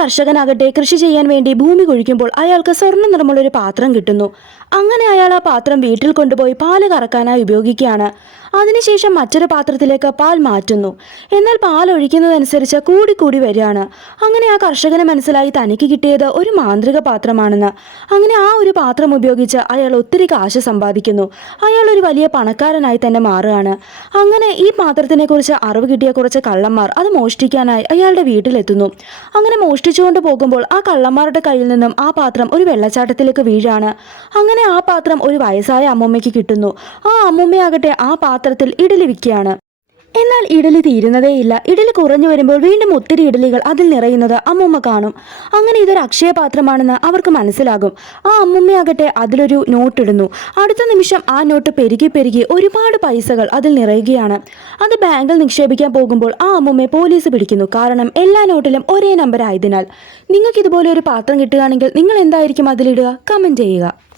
കർഷകനാകട്ടെ കൃഷി ചെയ്യാൻ വേണ്ടി ഭൂമി കുഴിക്കുമ്പോൾ അയാൾക്ക് സ്വർണ്ണ നിറമുള്ള ഒരു പാത്രം കിട്ടുന്നു. അങ്ങനെ അയാൾ ആ പാത്രം വീട്ടിൽ കൊണ്ടുപോയി പാല് കറക്കാനായി ഉപയോഗിക്കുകയാണ്. അതിനുശേഷം മറ്റൊരു പാത്രത്തിലേക്ക് പാൽ മാറ്റുന്നു. എന്നാൽ പാൽ ഒഴിക്കുന്നതനുസരിച്ച് കൂടി വരികയാണ്. അങ്ങനെ ആ കർഷകന് മനസ്സിലായി തനിക്ക് കിട്ടിയത് ഒരു മാന്ത്രിക പാത്രമാണെന്ന്. അങ്ങനെ ആ ഒരു പാത്രം ഉപയോഗിച്ച് അയാൾ ഒത്തിരി കാശ് സമ്പാദിക്കുന്നു. അയാൾ ഒരു വലിയ പണക്കാരനായി തന്നെ മാറുകയാണ്. അങ്ങനെ ഈ പാത്രത്തിനെ കുറിച്ച് അറിവ് കിട്ടിയ കുറച്ച് കള്ളന്മാർ അത് മോഷ്ടിക്കാനായി അയാളുടെ വീട്ടിലെത്തുന്നു. അങ്ങനെ മോഷ്ടിച്ചുകൊണ്ട് പോകുമ്പോൾ ആ കള്ളന്മാരുടെ കയ്യിൽ നിന്നും ആ പാത്രം ഒരു വെള്ളച്ചാട്ടത്തിലേക്ക് വീഴാണ്. അങ്ങനെ ആ പാത്രം ഒരു വയസ്സായ അമ്മൂമ്മയ്ക്ക് കിട്ടുന്നു. ആ അമ്മൂമ്മയാകട്ടെ ആ പാത്രത്തിൽ ഇഡലി വിൽക്കുകയാണ്. എന്നാൽ ഇഡലി തീരുന്നതേയില്ല. ഇഡലി കുറഞ്ഞു വരുമ്പോൾ വീണ്ടും ഒത്തിരി ഇഡലികൾ അതിൽ നിറയുന്നത് അമ്മൂമ്മ കാണും. അങ്ങനെ ഇതൊരു അക്ഷയപാത്രമാണെന്ന് അവർക്ക് മനസ്സിലാകും. ആ അമ്മൂമ്മയാകട്ടെ അതിലൊരു നോട്ടിടുന്നു. അടുത്ത നിമിഷം ആ നോട്ട് പെരുകി ഒരുപാട് പൈസകൾ അതിൽ നിറയുകയാണ്. അത് ബാങ്കിൽ നിക്ഷേപിക്കാൻ പോകുമ്പോൾ ആ അമ്മൂമ്മയെ പോലീസ് പിടിക്കുന്നു. കാരണം എല്ലാ നോട്ടിലും ഒരേ നമ്പർ ആയതിനാൽ. നിങ്ങൾക്ക് ഇതുപോലെ ഒരു പാത്രം കിട്ടുകയാണെങ്കിൽ നിങ്ങൾ എന്തായിരിക്കും അതിലിടുക? കമൻറ്റ് ചെയ്യുക.